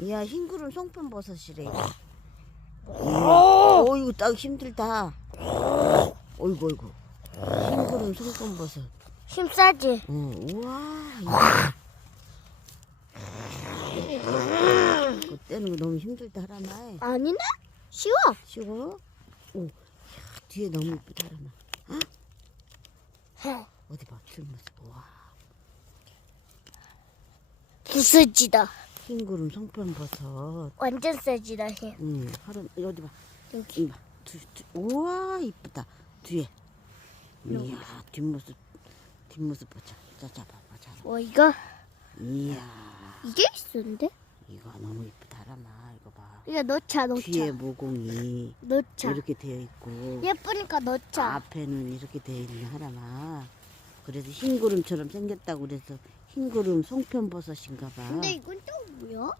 이야, 흰구름 송편버섯이래. 어이구, 딱 힘들다. 어이구, 어이구. 흰구름 송편버섯. 힘싸지? 우와. 그때는 너무 힘들다, 하라마. 아니네? 쉬워. 쉬워? 오, 야, 뒤에 너무 이쁘다, 하라마. 어디 봐, 뒷모습. 와. 부스지다. 흰구름 송편버섯. 완전 세지다. 하루 어디 봐. 여기. 봐. 우와, 이쁘다. 뒤에. 이야, 뒷모습 보자. 자, 봐봐, 이거? 이야, 이게 있었는데? 이거 너무 이쁘다, 하라마. 이거 봐. 이거 넣자. 뒤에 모공이 넣자. 이렇게 되어 있고, 예쁘니까 넣자. 앞에는 이렇게 되어 있는 하라마. 그래서 흰구름처럼 생겼다고 그래서 흰구름 송편버섯인가 봐. 근데 이건 또 뭐야?